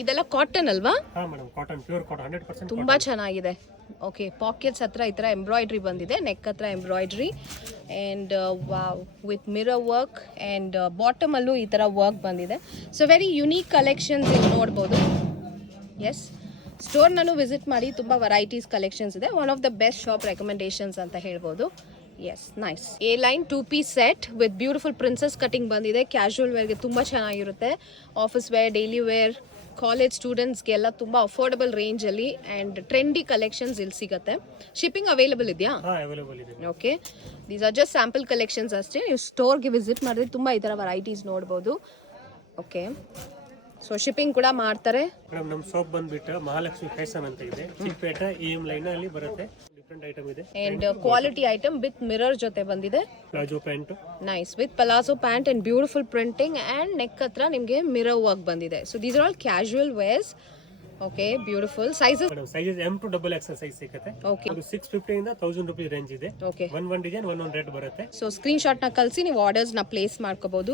ಇದೆಲ್ಲ ಕಾಟನ್ ಅಲ್ವಾ? ಹಾ ಮೇಡಮ್, ಕಾಟನ್, ಪ್ಯೂರ್ ಕಾಟನ್, 100% ತುಂಬಾ ಚೆನ್ನಾಗಿದೆ. ಓಕೆ, ಪಾಕೆಟ್ಸ್ ಹತ್ರ ಈ ಥರ ಎಂಬ್ರಾಯ್ಡ್ರಿ ಬಂದಿದೆ, ನೆಕ್ ಹತ್ರ embroidery and wow with mirror work and ಬಾಟಮಲ್ಲೂ ಈ ಥರ ವರ್ಕ್ ಬಂದಿದೆ. ಸೊ ವೆರಿ ಯುನೀಕ್ ಕಲೆಕ್ಷನ್ಸ್ ಇಲ್ಲಿ ನೋಡ್ಬೋದು. ಎಸ್, ಸ್ಟೋರ್ನೂ ವಿಸಿಟ್ ಮಾಡಿ, ತುಂಬ ವೆರೈಟೀಸ್ ಕಲೆಕ್ಷನ್ಸ್ ಇದೆ. One of the best shop recommendations ಅಂತ ಹೇಳ್ಬೋದು. Yes, nice. A line 2-piece set with beautiful princess cutting ಬಂದಿದೆ. ಕ್ಯಾಶುವಲ್ ವೇರ್ಗೆ ತುಂಬ ಚೆನ್ನಾಗಿರುತ್ತೆ. Office wear, daily wear, college ಸ್ಟೂಡೆಂಟ್ಸ್ಗೆಲ್ಲ ತುಂಬ ಅಫೋರ್ಡಬಲ್ ರೇಂಜಲ್ಲಿ ಆ್ಯಂಡ್ ಟ್ರೆಂಡಿ ಕಲೆಕ್ಷನ್ಸ್ ಇಲ್ಲಿ ಸಿಗುತ್ತೆ. ಶಿಪ್ಪಿಂಗ್ ಅವೈಲೇಬಲ್ ಇದೆಯಾ? ಅವೈಲೇಬಲ್ ಇದೆ. Okay, these are just sample collections ಅಷ್ಟೇ. ನೀವು ಸ್ಟೋರ್ಗೆ ವಿಸಿಟ್ ಮಾಡಿದ್ರೆ ತುಂಬ ಈ ಥರ ವೆರೈಟೀಸ್ ನೋಡ್ಬೋದು. ಓಕೆ, ಸೊ ಶಿಪ್ಪಿಂಗ್ ಕೂಡ ಮಾಡ್ತಾರೆ. ಮೇಡಮ್, ನಮ್ಮ ಶಾಪ್ ಬಂದ್ಬಿಟ್ಟು ಮಹಾಲಕ್ಷ್ಮಿ ಫ್ಯಾಷನ್ ಅಂತ ಇದೆ, ಚಿಕ್ಕಪೇಟ EM ಲೈನ್ ಅಲ್ಲಿ ಬರುತ್ತೆ. ಡಿಫ್ರೆಂಟ್ ಐಟಮ್ ಇದೆ and quality item with mirror ಜೊತೆ ಬಂದಿದೆ. Palazzo pant, nice, with palazzo pant and beautiful printing and neck ಹತ್ರ ನಿಮಗೆ ಮಿರರ್ ವರ್ಕ್ ಬಂದಿದೆ. So these are all casual wares. Okay, beautiful sizes. Madam, sizes M to XXL size ಸಿಗುತ್ತೆ. Okay, ಅದು 650 ಇಂದ 1000 ರೂಪಾಯಿ range ಇದೆ. ಓಕೆ, ಒನ್ ಡಿಸೈನ್, ಒಂದೊಂದು rate ಬರುತ್ತೆ. ಸೊ ಸ್ಕ್ರೀನ್ ಶಾಟ್ ನ ಕಳಿಸಿ ನೀವು ಆರ್ಡರ್ಸ್ ನ ಪ್ಲೇಸ್ ಮಾಡ್ಕೋಬಹುದು.